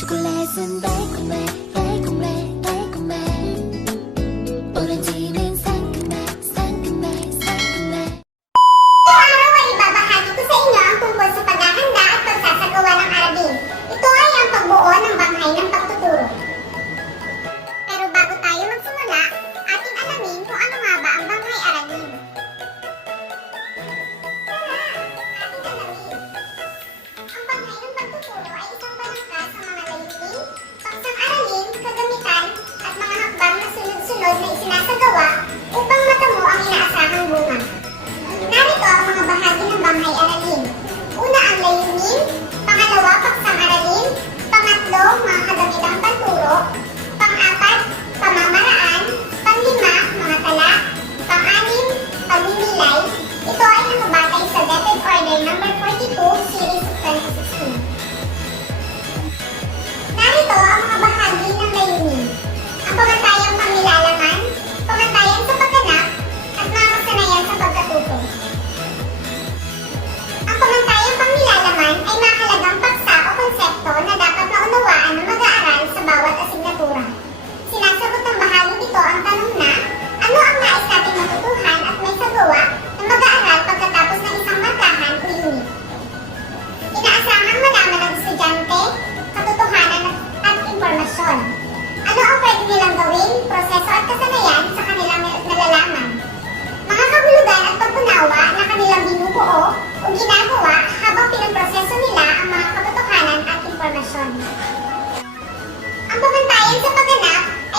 chocolate and bake me.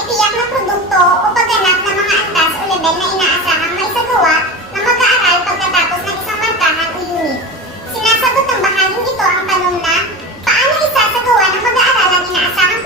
maitiyak na produkto o pagganap ng mga antas o level na inaasahang maisagawa ng mag-aaral pagkatapos ng isang markahan o unit. Sinasagot ng bahaging ito ang tanong na, paano isasagawa ng mag-aaral ang inaasahang